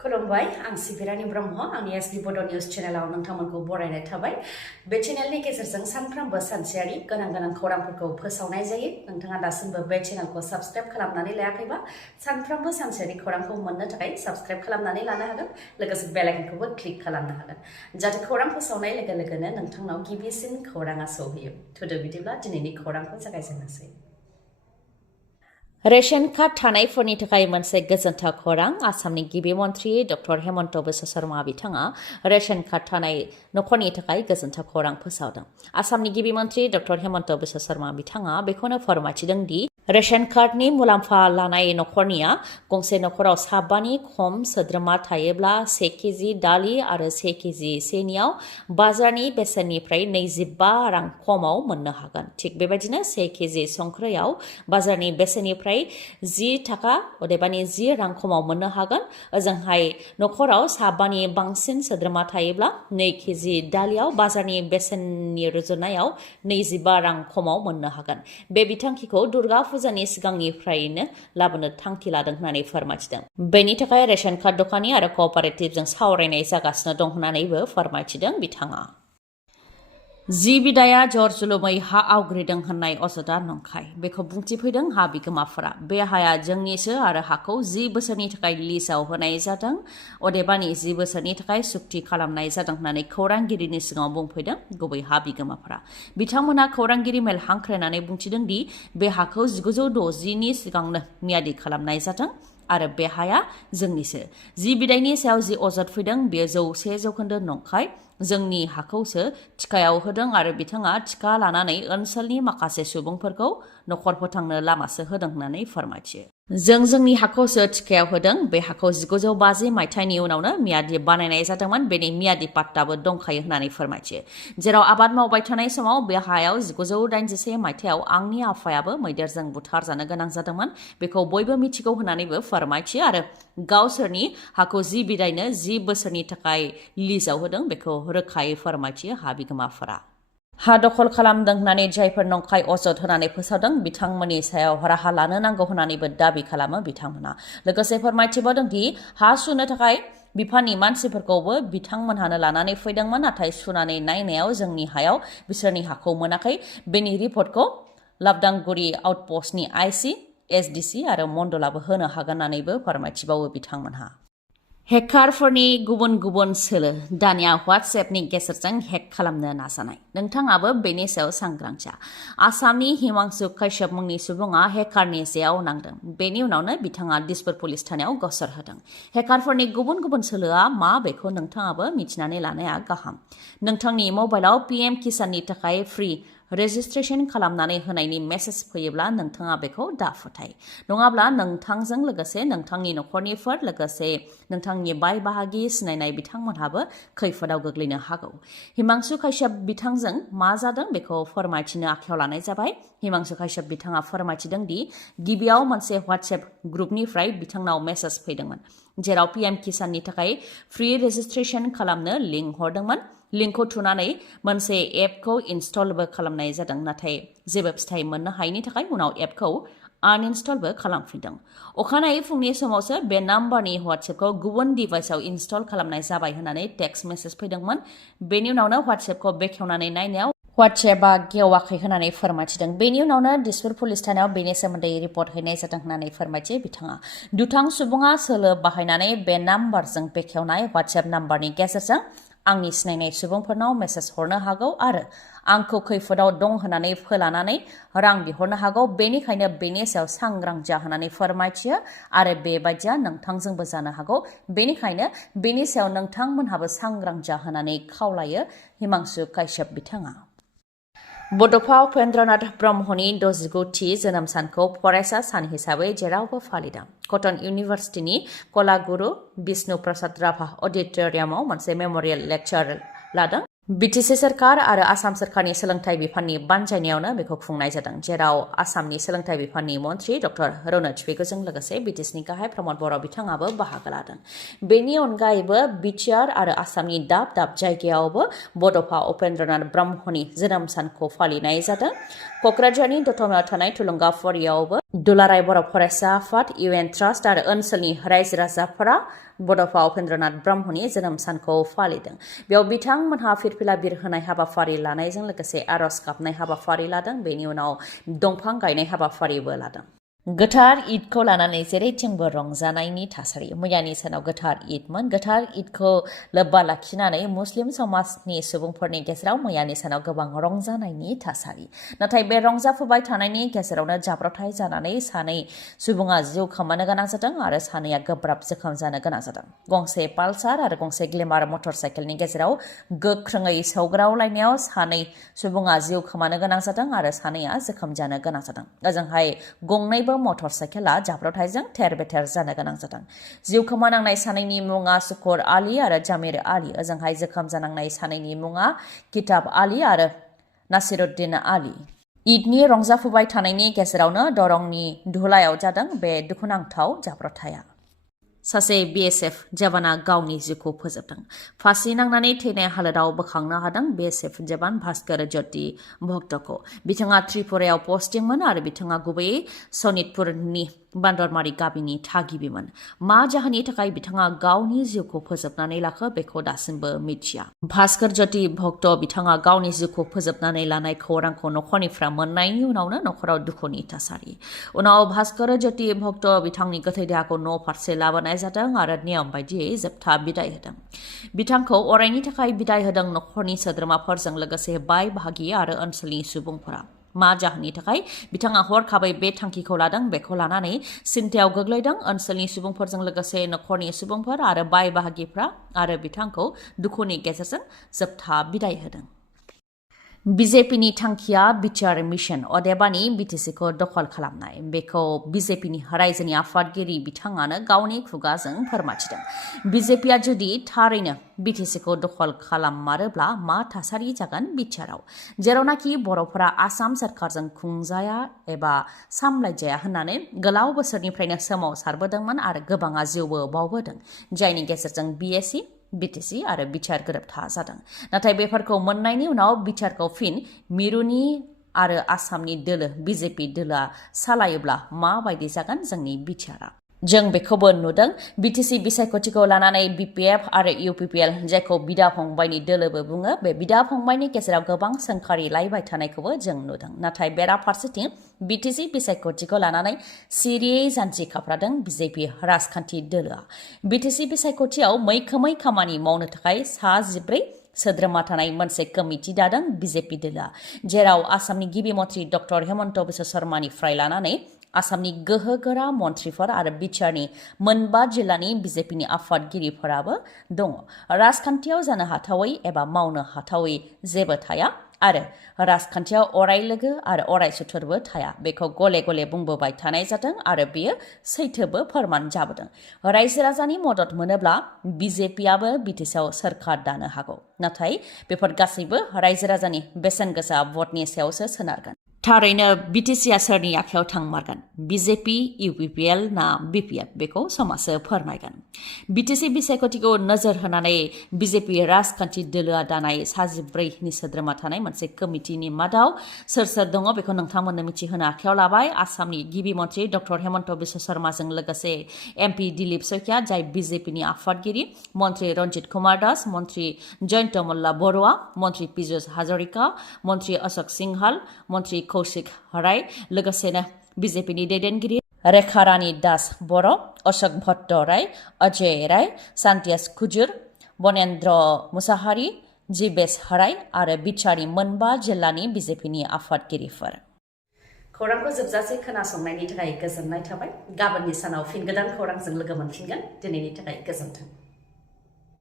खुलुमबाय आं सिबि रानि ब्रह्म आंनि एसबि बड' निउज चेनेलाव नोंथांमोनखौ बरायनाय थाबाय बे चेनेलनि गेजेरजों सानफ्रोमबो सानसेयारि गोनां खौरांफोरखौ फोसावनाय जायो नोंथाङा दासिमबो बे चेनेलखौ साबस्क्राइब खालामनानै लायाखैबा सानफ्रोमबो सानसेयारि खौरांखौ मोननो थाखाय साबस्क्राइब खालामनानै लानो हागोन लोगोसे बेल आइकनखौबो क्लिक खालामनो हागोन जाहाथे खौरां फोसावनाय लोगो लोगोनो नोंथांनाव गिबिसिन खौराङा सौहैयो थुदो बिदिब्ला दिनैनि खौरांखौ जागायजेननोसै रेशन कार्ड थानायफोरनि थाखाय मोनसे गोजोनथाव खौरां आसामनि गिबि मन्थ्रि डक्टर हेमन्त बिश्व शर्मा बिथाङा रेशन कार्ड थानाय नखरनि थाखाय गोजोनथाव खौरां फोसावदों आसामनि गिबि मन्थ्रि डक्टर हेमन्त बिश्व शर्मा बिथाङा बेखौनो फोरमायथिदों दि रेशन कार्डनि मुलाम्फा लानाय नखरनिया गंसे नखराव साबानि खम सोद्रोमा थायोब्ला 1 केजि दालि आरो 1 केजि सेनियाव बाजारनि बेसेननिफ्राय 25 रां खमाव मोननो हागोन थिग बेबायदिनो 1 केजि संख्रियाव बाजारनि बेसेननिफ्राय 10 थाखा अदेबानि 10 रां खमाव मोननो हागोन ओजोंहाय नखराव साबानि बांसिन सोद्रोमा थायोब्ला 2 केजि दालियाव बाजारनि बेसेननि रुजुनायाव 25 रां खमाव मोननो हागोन बे बिथांखिखौ दुर्गा फुजानि सिगांनिफ्रायनो लाबोनो थांखि लादों होननानै फोरमायथिदों बेनि थाखाय रेशन कार्ड दखानि आरो कअपारेटिभजों सावरायनाय जागासिनो दं होननानैबो फोरमायथिदों बिथाङा जि बिदाया जर जुलुमै हा आवग्रिदों होननाय अजदा नंखाय बेखौ बुंथिफैदों हा बिगोमाफोरा बे हाया जोंनिसो आरो हाखौ 10 बोसोरनि थाखाय लिजआव होनाय जादों अदेबानि 10 बोसोरनि थाखाय सुक्ति खालामनाय जादों होननानै खौरांगिरिनि सिगाङाव बुंफैदों गुबै हा बिगोमाफोरा बिथांमोनहा खौरांगिरि मेल हांख्रायनानै बुंथिदों दि बे हाखौ 1960 नि सिगांनो मियादि खालामनाय जादों आरो बे हाया जोंनिसो जि बिदायनि सायाव जि अजद फैदों बेयो 100% नंखाय जोंनि हाखौसो थिखायाव होदों आरो बिथाङा थिका लानानै ओनसोलनि माखासे सुबुंफोरखौ नखर फोथांनो लामासो होदों होननानै फोरमायथियो जोंनि हाखौसो थिकायाव होदों बे हाखौ 1950 मायथाइनि उनावनो मियादि बानायनाय जादोंमोन बेनि मियादि पाट्टाबो दंखायो होननानै फोरमायथियो जेराव आबाद मावबाय थानाय समाव बे हायाव 1981 मायथाइयाव आंनि आफायाबो मैदेरजों बुथारजानो गोनां जादोंमोन बेखौ बयबो मिथिगौ होननानैबो फोरमायथियो आरो गावसोरनि हाखौ जि बिदायनो 10 बोसोरनि थाखाय लिजआव होदों बेखौ रोखायै फोरमायथियो हा बिगोमाफोरा हा दखल खालामदों होननानै जायफोर नंखाय अजद होनानै फोसावदों बिथांमोननि सायाव राहा लानो नांगौ होननानैबो दाबि खालामो बिथांमोना लोगोसे फोरमायथिबावदों दि हा सुनो थाखाय बिफाननि मानसिफोरखौबो बिथांमोनहानो लानानै फैदोंमोन नाथाय सुनानै नायनायाव जोंनि हायाव बिसोरनि हाखौ मोनाखै बेनि रिपर्टखौ लाबदांगुरि आउटपस्टनि आइसि एसडिसि आरो मण्डलाबो होनो हागोन होननानैबो फोरमायथिबावो बिथांमोनहा हेकारफोरनि गुबुन सोलो दानिया WhatsAppनि गेजेरजों हेक खालामनो नाजानाय नोंथाङाबो बेनि सायाव सांग्रां जा आसामनि हिमांशु काश्यप मुंनि सुबुङा हेकारनि जेयाव नांदों बेनि उनावनो बिथाङा दिसपुर पुलिस थानायाव गसर होदों हेकारफोरनि गुबुन सोलोआ मा बेखौ नोंथाङाबो मिथिनानै लानाया गाहाम नोंथांनि मबाइलाव PM किसाननि थाखाय फ्रि रेजिस्ट्रेशन खालामनानै होनायनि मेसेज फैयोब्ला नोंथाङा बेखौ दाफोथाय नङाब्ला नोंथांजों लोगोसे नोंथांनि नखरनिफोर लोगोसे नोंथांनि बाय बाहागि सिनायनाय बिथांमोनहाबो खैफोदाव गोग्लैनो हागौ हिमांशु काश्यप बिथांजों मा जादों बेखौ फोरमायथिनो आखायाव लानाय जाबाय हिमांशु काश्यप बिथाङा फोरमायथिदों दि गिबियाव मोनसे WhatsApp ग्रुपनिफ्राय बिथांनाव मेसेज फैदोंमोन जेराव PM किसाननि थाखाय फ्रि रेजिस्ट्रेशन खालामनो लिंक हरदोंमोन लिंकखौ थुनानै मोनसे एपखौ इनस्टलबो खालामनाय जादों नाथाय जेबो फिथाय मोननो हायैनि थाखाय उनाव एपखौ आनइनस्टलबो खालामफिनदों अखानायै फुंनि समावसो बे नाम्बारनि WhatsAppखौ गुबुन डिभाइसआव इनस्टल खालामनाय जाबाय होननानै टेक्स्ट मेसेज फैदोंमोन बेनि उनावनो WhatsAppखौ बेखेवनानै नायनायाव WhatsAppआ गेवाखै होननानै फोरमायथिदों बेनि उनावनो दिसपुर पुलिस थानायाव बेनि सोमोन्दै रिपर्ट हैनाय जादों होननानै फोरमायथियो बिथाङा दुथां सुबुङा सोलो बाहायनानै बे नाम्बारजों बेखेवनाय WhatsApp नाम्बारनि गेजेरजों आंनि सिनायनाय सुबुंफोरनाव मेसेज हरनो हागौ आरो आंखौ खैफोदाव दं होननानै फोलानानै रां बिहरनो हागौ बेनिखायनो बेनि सायाव सांग्रां जा होननानै फोरमायथियो आरो बेबायदिया नोंथांजोंबो जानो हागौ बेनिखायनो बेनि सायाव नोंथांमोनहाबो सांग्रां जा होननानै खावलायो हिमांशु काश्यप बिथाङा बड'फा उपेन्द्रनाथ ब्रह्मनि 69थि जोनोम सानखौ फरायसा सान हिसाबै जेरावबो फालिदों कटन इउनिभार्सिटिनि कलागुरु बिष्णु प्रसाद राभा अडिट'रियामाव मोनसे मेम'रियेल लेक्चार लादों BTC सोरखार आरो आसाम सोरखारनि सोलोंथाइ बिफाननि बानजायनायावनो बेखौ खुंनाय जादों जेराव आसामनि सोलोंथाइ बिफाननि मन्थ्रि डक्टर रनज पेगुजों लोगोसे BTCनि गाहाय प्रमद बर' बिथाङाबो बाहागो लादों बेनि अनगायैबो बिटिआर आरो आसामनि दाब जायगायावबो बड'फा उपेन्द्रनाथ ब्रह्मनि जोनोम सानखौ फालिनाय जादों क'क्राझारनि दतमायाव थानाय थुलुंगाफुरियावबो दुलाराय बर' फरायसा आफाद UN ट्रास्ट आरो ओनसोलनि रायजो राजाफोरा बड'फा उपेन्द्रनाथ ब्रह्मनि जोनोम सानखौ फालिदों। बेयाव बिथांमोनहा फिरफिला बिरहोनाय हाबाफारि लानायजों लोगोसे आर'ज गाबनाय हाबाफारि लादों। बेनि उनाव दंफां गायनाय हाबाफारिबो लादों। गोथार ईदखौ लानानै जेरैथिंबो रंजानायनि थासारि। मैयानि सानाव गोथार ईदमोन। गोथार ईदखौ लोब्बा लाखिनानै मुस्लिम समाजनि सुबुंफोरनि गेजेराव मैयानि सानाव गोबां रंजानायनि थासारि। नाथाय बे रंजाफुबाय थानायनि गेजेरावनो जाब्रबथाय जानानै सानै सुबुङा जिउ खोमानो गोनां जादों आरो सानैया गोब्राब जोखोम जानो गोनां जादों। गंसे पालसार आरो गंसे ग्लेमार मटर साइकेलनि गेजेराव गोख्रोङै सौग्रावलायनायाव सानै सुबुङा जिउ खोमानो गोनां जादों आरो सानैया जोखोम जानो गोनां जादों। ओजोंहाय गंनैबो मटर साइकेला जाब्रबथायजों थेर बेथेर जानो गोनां जादों। जिउ खोमानांनाय सानैनि मुङा सुकुर आली आरो जामिर आली। ओजोंहाय जोखोम जानांनाय सानैनि मुङा किताब आली आरो नासिरुद्दिन आली। ईदनि रंजाफुबाय थानायनि गेजेरावनो दरंनि धुलायाव जादों बे दुखुनांथाव जाब्रबथाया। सासे BSF जवाना गावनि जिउखौ फोजोबदों। फासि नांनानै थैनाय हालोदाव बोखांनो हादों BSF जवान भास्कर ज्योति भक्तखौ। बिथाङा त्रिपुरायाव पस्टिंमोन आरो बिथाङा गुबैयै सनितपुरनि बान्दरमारि गामिनि थागिबिमोन। मा जाहोननि थाखाय बिथाङा गावनि जिउखौ फोजोबनानै लाखो बेखौ दासिमबो मिथिया। भास्कर ज्योति भक्त बिथाङा गावनि जिउखौ फोजोबनानै लानाय खौरांखौ नखरनिफ्राय मोननायनि उनावनो नखराव दुखुनि थासारि। उनाव भास्कर ज्योति भक्त बिथांनि गोथै देहाखौ न' फारसे लाबोनाय जादों आरो नियम बायदियै जोबथा बिदाय होदों। बिथांखौ अरायनि थाखाय बिदाय होदों नखरनि सोद्रोमाफोरजों लोगोसे बाय बाहागि आरो ओनसोलनि सुबुंफोरा। मा जाहोननि थाखाय बिथाङा हरखाबै बे थांखिखौ लादों बेखौ लानानै सिन्थायाव गोग्लैदों ओनसोलनि सुबुंफोरजों लोगोसे नखरनि सुबुंफोर आरो बाय बाहागिफ्रा आरो बिथांखौ दुखुनि गेजेरजों जोबथा बिदाय होदों। BJPनि थांखिया बिटिआर मिशन अदेबानि BTCखौ दखल खालामनाय। बेखौ BJPनि रायजोनि आफादगिरि बिथाङानो गावनि खुगाजों फोरमायथिदों। BJPआ जुदि थारैनो BTCखौ दखल खालाममारोब्ला मा थासारि जागोन बिटिआरआव, जेरावनाखि बर'फोरा आसाम सोरखारजों खुंजाया एबा सामलायजाया होननानै गोलाव बोसोरनिफ्रायनो सोमावसारबोदोंमोन आरो गोबाङा जिउबो बावबोदों, जायनि गेजेरजों BSC BTC आरो बिटिआर गोरोबथा जादों। नाथाय बेफोरखौ मोननायनि उनाव बिटिआरखौ फिन मिरुनि आरो आसामनि दोलो BJP दोलोआ सालायोब्ला माबायदि जागोन जोंनि बिटिआरआ। जों बेखौबो नुदों। BTC बिसायख'थिखौ लानानै BPF आरो UPPL जायखौ बिदा फंबायनि दोलोबो बुङो, बे बिदा फंबायनि गेजेराव गोबां सोंखारिलायबाय थानायखौबो जों नुदों। नाथाय बेराफारसेथिं BTC बिसायख'थिखौ लानानै सिरियै जानजि खाफ्रादों BJP राजखान्थि दोलोआ। BTC बिसायख'थियाव मैखोमै खामानि मावनो थाखाय 14 सोद्रोमा थानाय मोनसे कमिटि दादों BJP दोलोआ, जेराव आसामनि गिबि मन्त्रि डक्टर हेमन्त बिश्व शर्मानिफ्राय लानानै आसामनि गोहोगोरा मन्थ्रिफोर आरो बिटिआरनि 9 जिल्लानि BJPनि आफादगिरिफोराबो दङ। राजखान्थियाव जानो हाथावै एबा मावनो हाथावै जेबो थाया आरो राजखान्थियाव अराय लोगो आरो अराय सुथुरबो थाया। बेखौ गले गले बुंबोबाय थानाय जादों आरो बेयो सैथोबो फोरमान जाबोदों। रायजो राजानि मदद मोनोब्ला BJPआबो BTCआव सोरखार दानो हागौ। नाथाय बेफोर गासैबो रायजो राजानि बेसेन गोसा भटनि सायावसो सोनारगोन। थारैनो BTCआ सोरनि आखायाव थांमारगोन, BJP, UPPL ना BPF, बेखौ समाजो फोरमायगोन। BTC बिसायख'थिखौ नोजोर होनानै BJP राजखान्थि दोलोआ दानाय 14 सोद्रोमा थानाय मोनसे कमिटिनि मादाव सोर सोर दङ बेखौ नोंथांमोननो मिथिहोनो आखायाव लाबाय। आसामनि गिबि मन्त्रि डक्टर हेमन्त बिश्व शर्माजों लोगोसे MP दिलीप शइकिया जाय BJPनि आफादगिरि, मन्त्रि रन्जित कुमार दास, मन्त्रि जयन्त मल्ला बरुवा, मन्त्रि पीयूष हाजरिका, मन्त्रि अशोक सिंहाल, मन्त्रि कौशिक राय, लोगोसेनो BJPनि दैदेनगिरि रेखा रानी दास बर', अशोक भट्ट राय, अजय राय, सान्तियास खुजुर, बनेन्द्र मुसाहारि, जीवेश राय आरो बिटिआरनि 9 जिल्लानि BJPनि आफादगिरिफोर। खौरांखौ जोबजासे खोनासंनायनि थाखाय गोजोननाय थाबाय। गाबोननि सानाव फिन गोदान खौरांजों लोगो मोनफिनगोन। दिनैनि थाखाय गोजोन्थों।